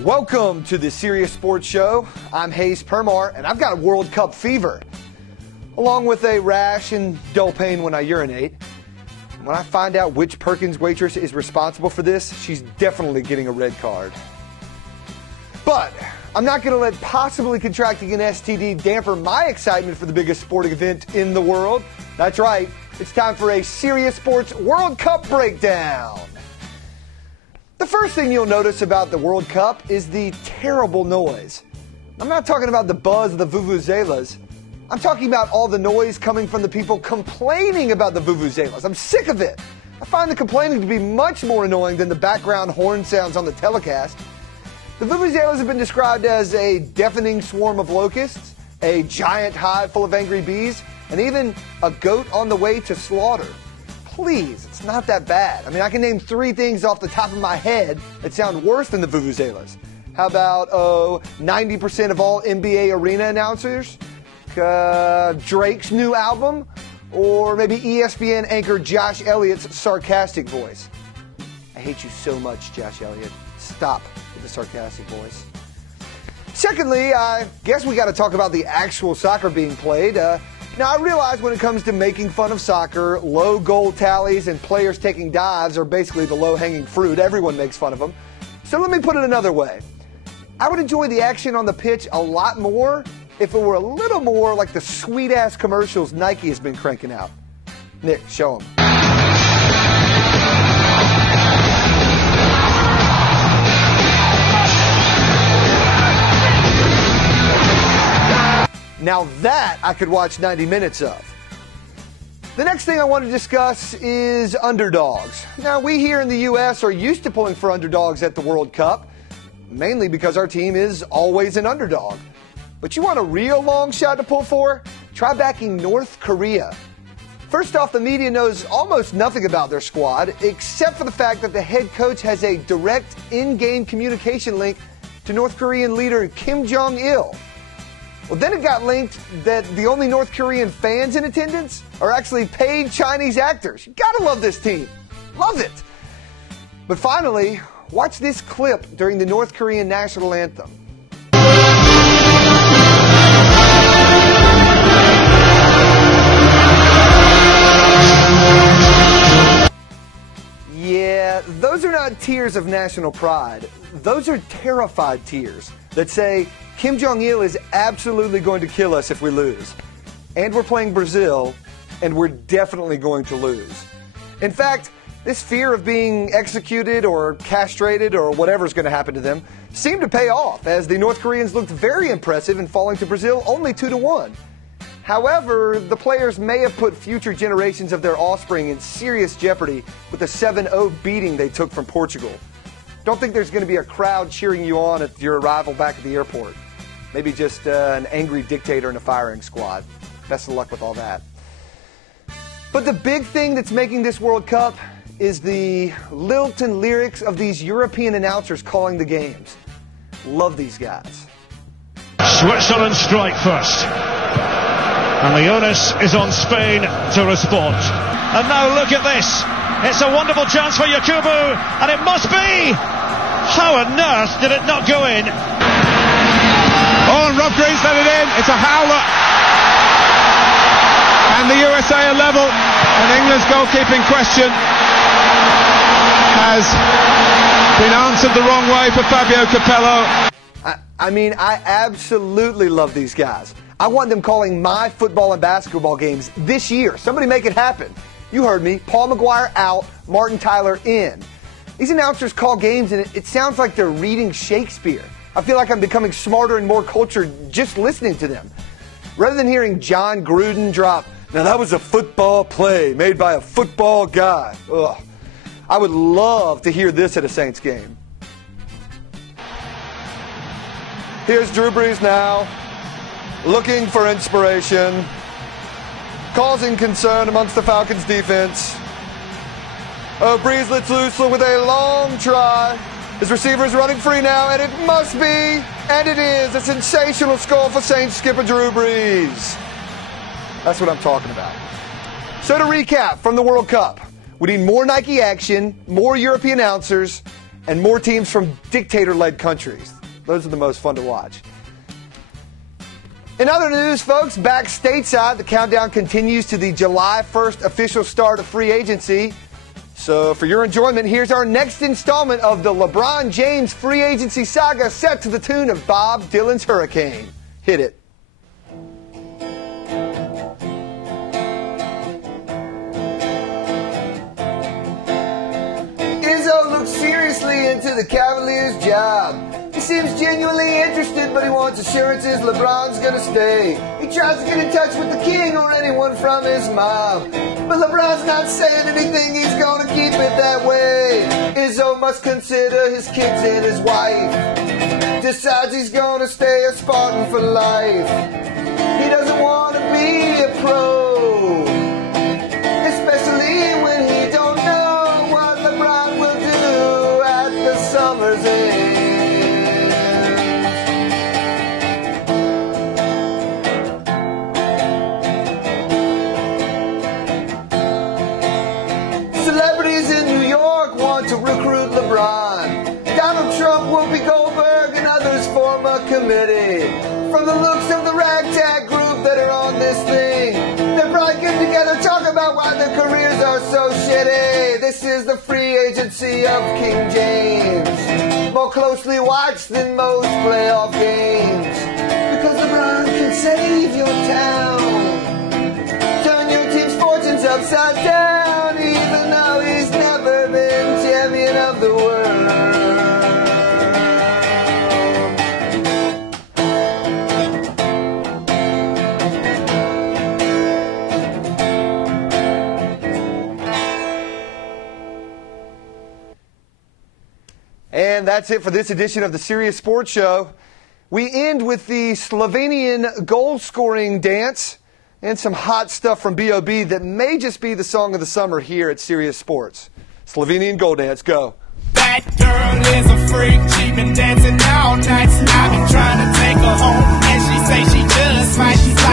Welcome to the Serious Sports Show. I'm Hayes Permar, and I've got World Cup fever, along with a rash and dull pain when I urinate. When I find out which Perkins waitress is responsible for this, she's definitely getting a red card. But I'm not going to let possibly contracting an STD damper my excitement for the biggest sporting event in the world. That's right, it's time for a Serious Sports World Cup breakdown. The first thing you'll notice about the World Cup is the terrible noise. I'm not talking about the buzz of the vuvuzelas. I'm talking about all the noise coming from the people complaining about the vuvuzelas. I'm sick of it. I find the complaining to be much more annoying than the background horn sounds on the telecast. The vuvuzelas have been described as a deafening swarm of locusts, a giant hive full of angry bees, and even a goat on the way to slaughter. Please, it's not that bad. I mean, I can name 3 things off the top of my head that sound worse than the vuvuzelas. How about, 90% of all NBA arena announcers? Drake's new album? Or maybe ESPN anchor Josh Elliott's sarcastic voice? I hate you so much, Josh Elliott. Stop with the sarcastic voice. Secondly, I guess we got to talk about the actual soccer being played. Now, I realize when it comes to making fun of soccer, low goal tallies and players taking dives are basically the low-hanging fruit. Everyone makes fun of them. So let me put it another way. I would enjoy the action on the pitch a lot more if it were a little more like the sweet-ass commercials Nike has been cranking out. Nick, show them. Now that I could watch 90 minutes of. The next thing I want to discuss is underdogs. Now, we here in the U.S. are used to pulling for underdogs at the World Cup, mainly because our team is always an underdog. But you want a real long shot to pull for? Try backing North Korea. First off, the media knows almost nothing about their squad, except for the fact that the head coach has a direct in-game communication link to North Korean leader Kim Jong-il. Well, then it got linked that the only North Korean fans in attendance are actually paid Chinese actors. You gotta love this team. Love it. But finally, watch this clip during the North Korean national anthem. Yeah, those are not tears of national pride. Those are terrified tears that say, Kim Jong-il is absolutely going to kill us if we lose. And we're playing Brazil, and we're definitely going to lose. In fact, this fear of being executed or castrated or whatever's going to happen to them seemed to pay off, as the North Koreans looked very impressive in falling to Brazil only 2-1. However, the players may have put future generations of their offspring in serious jeopardy with the 7-0 beating they took from Portugal. Don't think there's going to be a crowd cheering you on at your arrival back at the airport. Maybe just an angry dictator in a firing squad. Best of luck with all that. But the big thing that's making this World Cup is the lilt and lyrics of these European announcers calling the games. Love these guys. Switzerland strike first. And the onus is on Spain to respond. And now look at this. It's a wonderful chance for Yakubu, and it must be! How on earth did it not go in? Oh, and Rob Green's let it in. It's a howler. And the USA are level. And England's goalkeeping question has been answered the wrong way for Fabio Capello. I mean, I absolutely love these guys. I want them calling my football and basketball games this year. Somebody make it happen. You heard me. Paul Maguire out, Martin Tyler in. These announcers call games and it sounds like they're reading Shakespeare. I feel like I'm becoming smarter and more cultured just listening to them. Rather than hearing John Gruden drop, now that was a football play made by a football guy. Ugh. I would love to hear this at a Saints game. Here's Drew Brees now, looking for inspiration, causing concern amongst the Falcons defense. Brees lets loose with a long try. His receiver is running free now, and it must be, and it is, a sensational score for Saints skipper Drew Brees. That's what I'm talking about. So to recap from the World Cup, we need more Nike action, more European announcers, and more teams from dictator-led countries. Those are the most fun to watch. In other news, folks, back stateside, the countdown continues to the July 1st official start of free agency. So for your enjoyment, here's our next installment of the LeBron James free agency saga, set to the tune of Bob Dylan's Hurricane. Hit it. Izzo looks seriously into the Cavaliers' job. He seems genuinely interested, but he wants assurances LeBron's gonna stay. He tries to get in touch with the king or anyone from his mob, but LeBron's not saying anything, he's gonna keep it that way. Izzo must consider his kids and his wife. Decides he's gonna stay a Spartan for life. He doesn't want to be a pro, especially when he don't know what LeBron will do at the summer's end. Celebrities in New York want to recruit LeBron. Donald Trump, Whoopi Goldberg, and others form a committee. From the looks of the ragtag group that are on this thing, they're probably getting together, talk about why their careers are so shitty. This is the free agency of King James, more closely watched than most playoff games, because LeBron can save your town, turn your team's fortunes upside down, even though he's never been champion of the world. And that's it for this edition of the Serious Sports Show. We end with the Slovenian goal-scoring dance and some hot stuff from B.O.B. that may just be the song of the summer here at Serious Sports. Slovenian goal dance, go. That girl is a freak, she been dancing all night. I've been trying to take her home, and she say she just might.